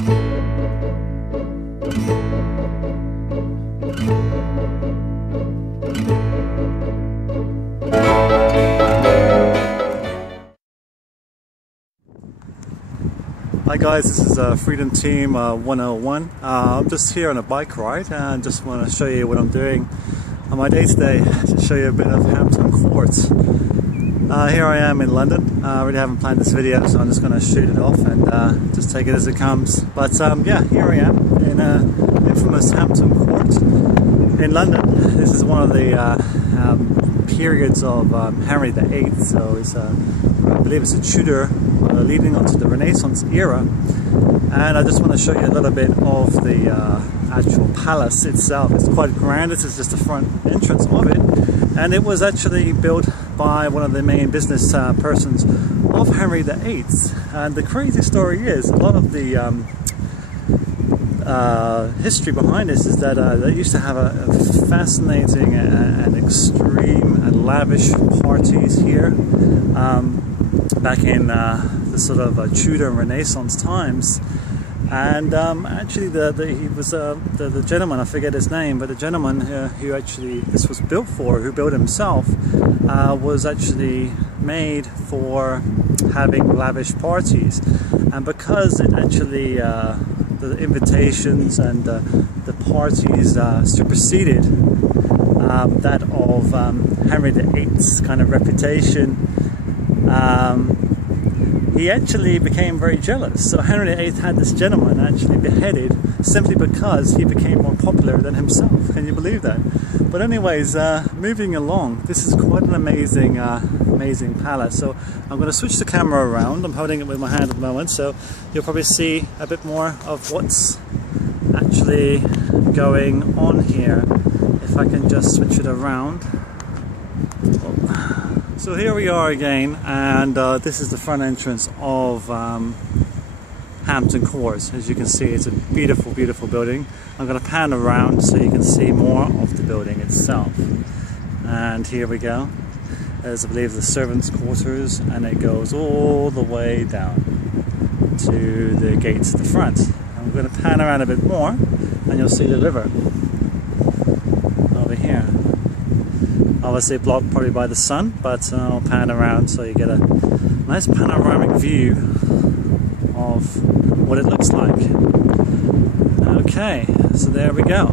Hi guys, this is Freedom Team 101. I'm just here on a bike ride and just want to show you what I'm doing on my day today, to show you a bit of Hampton Court. Here I am in London. I really haven't planned this video, so I'm just going to shoot it off and just take it as it comes. But yeah, here I am in infamous Hampton Court in London. This is one of the periods of Henry VIII, so it's I believe it's a Tudor leading up to the Renaissance era, and I just want to show you a little bit of the actual palace itself. It's quite grand. This is just the front entrance of it, and it was actually built by one of the main business persons of Henry VIII. And the crazy story is, a lot of the history behind this is that they used to have a fascinating and extreme and lavish parties here back in the sort of Tudor and Renaissance times. And actually the gentleman, I forget his name, but the gentleman who actually this was built for, who built himself, was actually made for having lavish parties. And because it actually the invitations and the parties superseded that of Henry VIII's kind of reputation, he actually became very jealous. So Henry VIII had this gentleman actually beheaded simply because he became more popular than himself. Can you believe that? But anyways, moving along, this is quite an amazing amazing palace. So I'm going to switch the camera around. I'm holding it with my hand at the moment, so you'll probably see a bit more of what's actually going on here. If I can just switch it around. So here we are again, and this is the front entrance of Hampton Court. As you can see, it's a beautiful, beautiful building. I'm going to pan around so you can see more of the building itself. And here we go. There's, I believe, the servants' quarters, and it goes all the way down to the gates at the front. I'm going to pan around a bit more, and you'll see the river over here. Obviously blocked probably by the sun, but I'll pan around so you get a nice panoramic view of what it looks like. Okay, so there we go.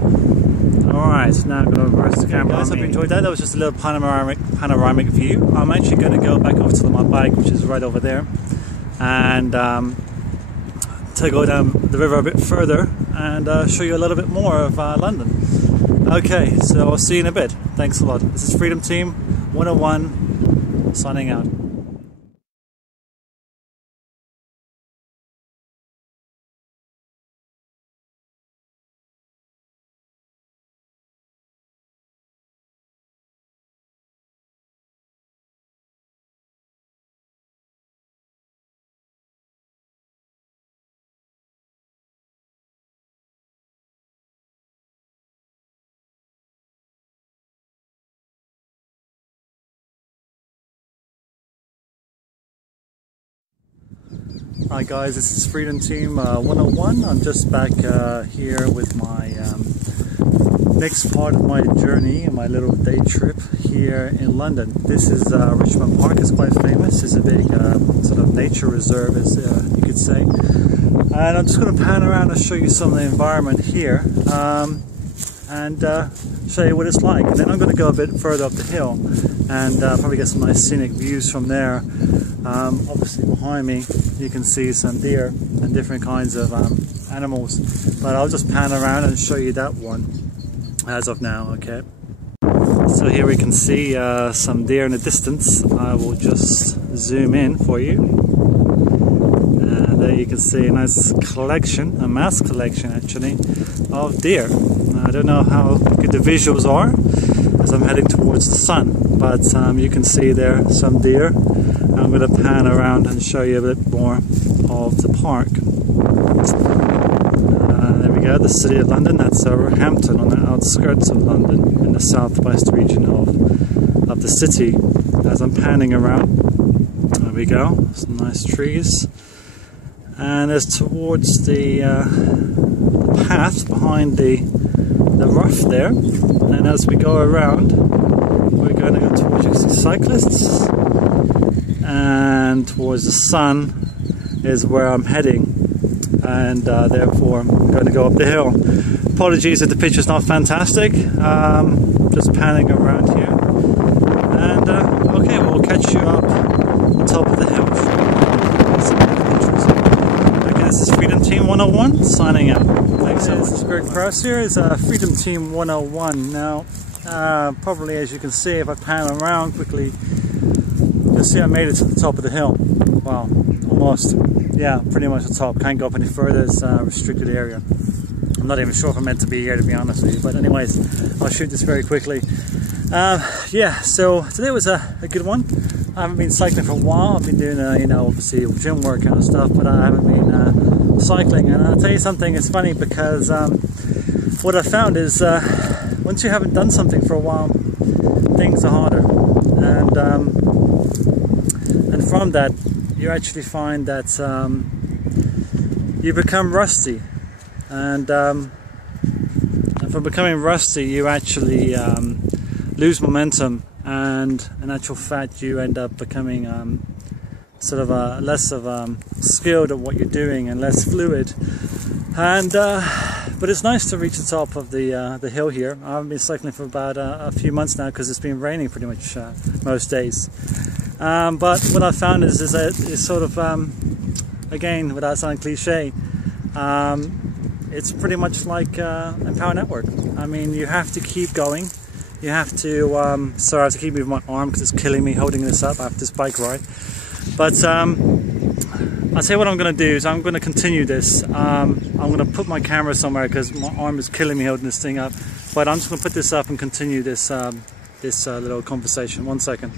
Alright, now I'm going to reverse the camera. Guys, hope you enjoyed that. That was just a little panoramic view. I'm actually going to go back over to my bike, which is right over there, and to go down the river a bit further and show you a little bit more of London. Okay, so I'll see you in a bit. Thanks a lot. This is Freedom Team 101 signing out. Hi guys, this is Freedom Team 101. I'm just back here with my next part of my journey and my little day trip here in London. This is Richmond Park. It's quite famous. It's a big sort of nature reserve, as you could say. And I'm just going to pan around and show you some of the environment here and show you what it's like. And then I'm going to go a bit further up the hill and probably get some nice scenic views from there. Obviously behind me you can see some deer and different kinds of animals, but I'll just pan around and show you that one as of now. Okay, so here we can see some deer in the distance. I will just zoom in for you, and there you can see a nice collection, a mass collection actually, of deer. I don't know how good the visuals are as I'm heading towards the sun, but you can see there some deer. I'm going to pan around and show you a bit more of the park. There we go, the city of London. That's Hampton, on the outskirts of London, in the southwest region of the city. As I'm panning around, there we go, some nice trees. and it's towards the path behind the rough there. And as we go around, we're going to go towards the cyclists, and towards the sun is where I'm heading, and therefore I'm going to go up the hill. Apologies if the picture's not fantastic, just panning around here, and okay, we'll catch you up on top of the hill. Okay, this is Freedom Team 101 signing out. Thanks so much. This is Greg Prowse here. It's Freedom Team 101. Now, probably as you can see, if I pan around quickly, you'll see I made it to the top of the hill. Wow, almost. Yeah, pretty much the top. Can't go up any further. It's a restricted area. I'm not even sure if I'm meant to be here, to be honest with you. But anyways, I'll shoot this very quickly. Yeah, so today was a good one. I haven't been cycling for a while. I've been doing, you know, obviously gym workout and stuff, but I haven't been cycling. And I'll tell you something, it's funny because what I found is once you haven't done something for a while, things are harder. And from that, you actually find that you become rusty. And from becoming rusty, you actually lose momentum, and in actual fact you end up becoming sort of less of skilled at what you're doing and less fluid. And but it's nice to reach the top of the hill here. I haven't been cycling for about a few months now because it's been raining pretty much most days. But what I found is that it's sort of again, without sounding cliche, it's pretty much like Empower Network. I mean, you have to keep going. You have to, sorry, I have to keep moving my arm because it's killing me holding this up after this bike ride. But I'll tell you what I'm going to do is I'm going to continue this. I'm going to put my camera somewhere because my arm is killing me holding this thing up. But I'm just going to put this up and continue this little conversation. 1 second.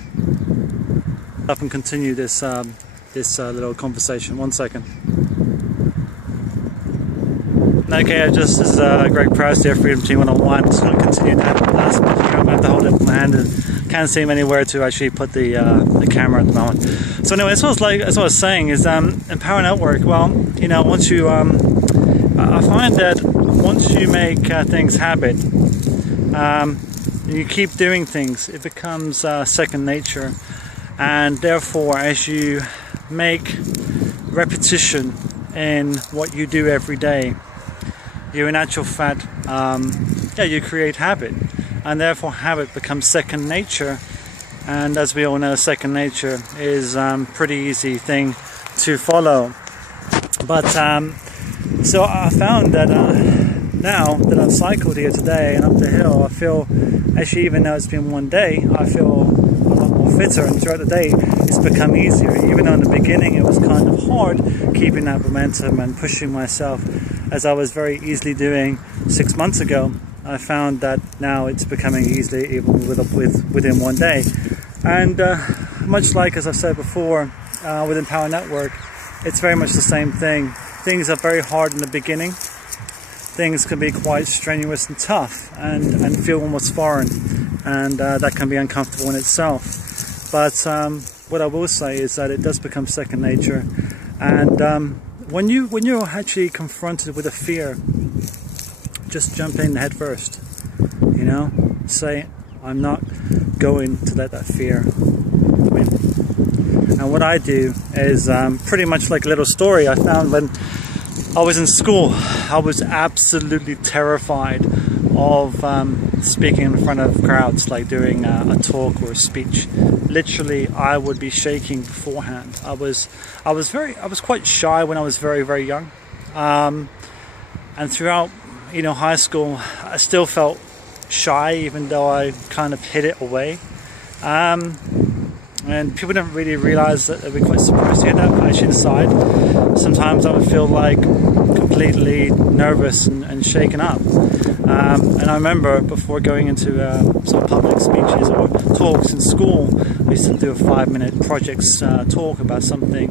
Up and continue this little conversation. 1 second. Okay, this is Greg Prowse here, Freedom Team 101. I'm just going to continue that last bit here. I'm going to have to hold it in my hand and can't seem anywhere to actually put the camera at the moment. So anyway, as I was saying, is Empower Network. Well, you know, once you, I find that once you make things habit, you keep doing things, it becomes second nature, and therefore, as you make repetition in what you do every day, you in actual fact, you create habit, and therefore habit becomes second nature. And as we all know, second nature is a pretty easy thing to follow. But so I found that now that I've cycled here today and up the hill, I feel, actually even though it's been one day, I feel a lot more fitter, and throughout the day it's become easier. Even though in the beginning it was kind of hard keeping that momentum and pushing myself, as I was very easily doing 6 months ago. I found that now it's becoming easy even within one day. And much like, as I've said before, with Empower Network, it's very much the same thing. Things are very hard in the beginning. Things can be quite strenuous and tough and feel almost foreign, and that can be uncomfortable in itself. But what I will say is that it does become second nature. And when you're actually confronted with a fear, just jump in head first. You know, say, I'm not going to let that fear win. And what I do is pretty much like a little story I found when I was in school. I was absolutely terrified of speaking in front of crowds, like doing a talk or a speech. Literally, I would be shaking beforehand. I was quite shy when I was very, very young, and throughout, you know, high school, I still felt shy, even though I kind of hid it away. And people didn't really realize that they'd be quite surprised to hear that. But actually inside, sometimes I would feel like completely nervous and shaken up. And I remember before going into some public speeches or talks in school, we used to do a 5-minute projects talk about something.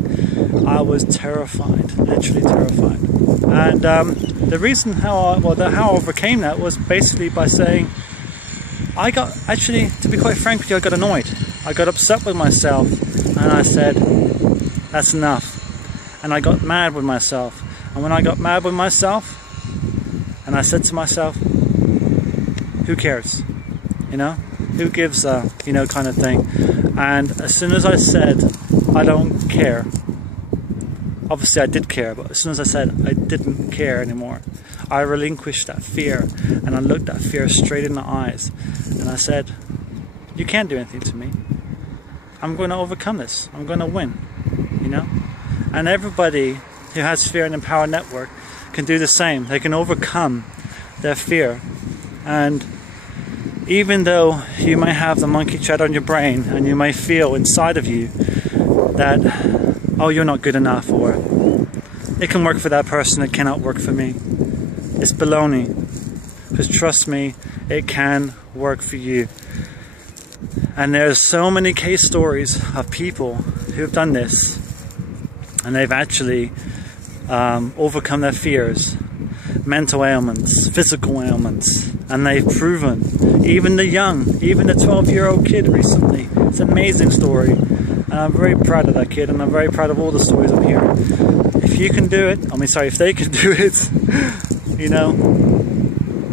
I was terrified, literally terrified. And the reason how I overcame that was basically by saying, I got, actually, to be quite frank with you, I got annoyed. I got upset with myself, and I said, that's enough. and I got mad with myself. And when I got mad with myself, and I said to myself, who cares? You know, who gives a, you know, kind of thing. And as soon as I said, I don't care, obviously I did care, but as soon as I said I didn't care anymore, I relinquished that fear, and I looked that fear straight in the eyes, and I said, you can't do anything to me. I'm going to overcome this. I'm going to win, you know? And everybody who has fear in the Empower Network can do the same. They can overcome their fear. And even though you may have the monkey chat on your brain, and you may feel inside of you that, oh, you're not good enough, or it can work for that person, it cannot work for me. It's baloney. Because trust me, it can work for you. And there's so many case stories of people who have done this, and they've actually overcome their fears, mental ailments, physical ailments, and they've proven, even the young, even the 12-year-old kid recently, it's an amazing story, and I'm very proud of that kid, and I'm very proud of all the stories I'm hearing. If you can do it, if they can do it, you know,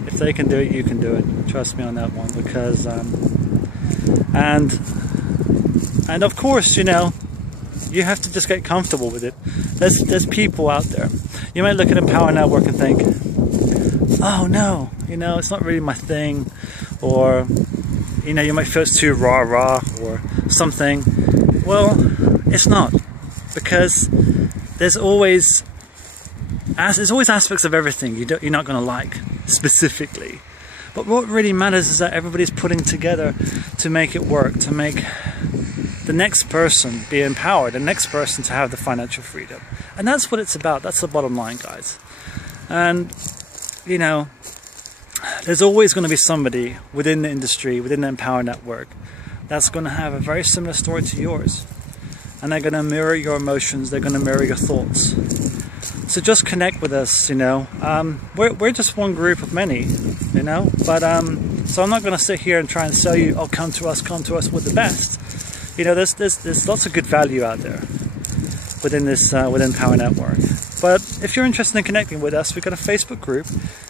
if they can do it, you can do it. Trust me on that one, because and of course, you know, you have to just get comfortable with it. There's people out there. You might look at Empower Network and think, oh no, you know, it's not really my thing, or you know, you might feel it's too rah-rah or something. Well, it's not, because there's always aspects of everything you're not going to like specifically. But what really matters is that everybody's putting together to make it work, to make the next person be empowered, the next person to have the financial freedom. And that's what it's about. That's the bottom line, guys. And, you know, there's always going to be somebody within the industry, within the Empower Network, that's going to have a very similar story to yours. And they're going to mirror your emotions, they're going to mirror your thoughts. So just connect with us, you know. We're just one group of many, you know. But so I'm not going to sit here and try and sell you, oh, come to us, we're the best. You know, there's lots of good value out there within this within Empower Network. But if you're interested in connecting with us, we've got a Facebook group.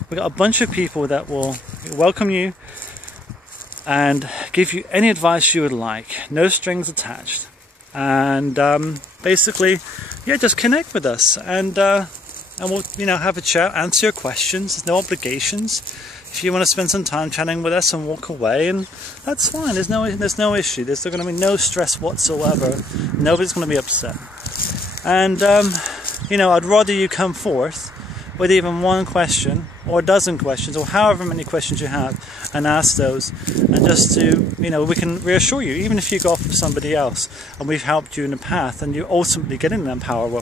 We've got a bunch of people that will welcome you and give you any advice you would like, no strings attached. And basically, yeah, just connect with us, and we'll, you know, have a chat, answer your questions. There's no obligations. If you want to spend some time chatting with us and walk away, and that's fine. There's no issue. There's going to be no stress whatsoever. Nobody's going to be upset. And you know, I'd rather you come forth with even one question or a dozen questions, or however many questions you have, and ask those, and just to, you know, we can reassure you, even if you go off with somebody else and we've helped you in the path and you ultimately get in the Empower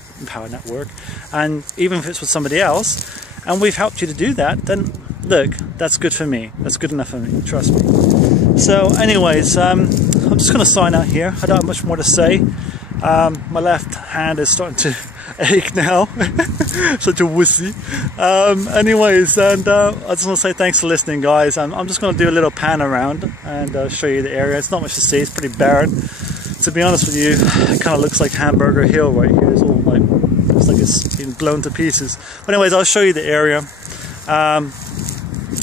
Network, and even if it's with somebody else and we've helped you to do that, then look, that's good for me. That's good enough for me, trust me. So anyways, I'm just going to sign out here. I don't have much more to say. My left hand is starting to ache now. Such a wussy. Anyways, and I just want to say thanks for listening, guys. I'm just going to do a little pan around and show you the area. It's not much to see. It's pretty barren. To be honest with you, it kind of looks like Hamburger Hill right here. It's all like, looks like it's been blown to pieces. But anyways, I'll show you the area.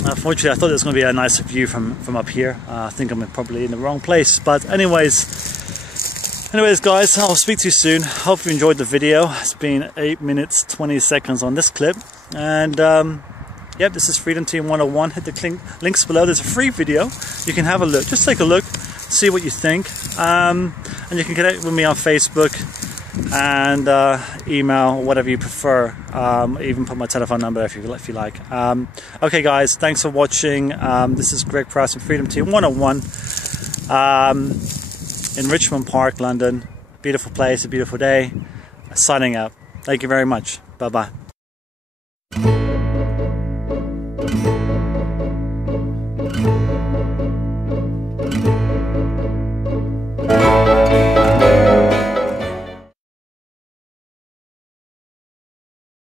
Unfortunately, I thought there was going to be a nicer view from up here. I think I'm probably in the wrong place. But anyways, guys, I'll speak to you soon. Hope you enjoyed the video. It's been 8 minutes 20 seconds on this clip. And yep, this is Freedom Team 101. Hit the links below. There's a free video. You can have a look. Just take a look, see what you think. And you can connect with me on Facebook and email, whatever you prefer. Even put my telephone number if you like. Okay, guys, thanks for watching. This is Greg Prowse from Freedom Team 101. In Richmond Park, London. Beautiful place, a beautiful day. Signing out. Thank you very much. Bye-bye.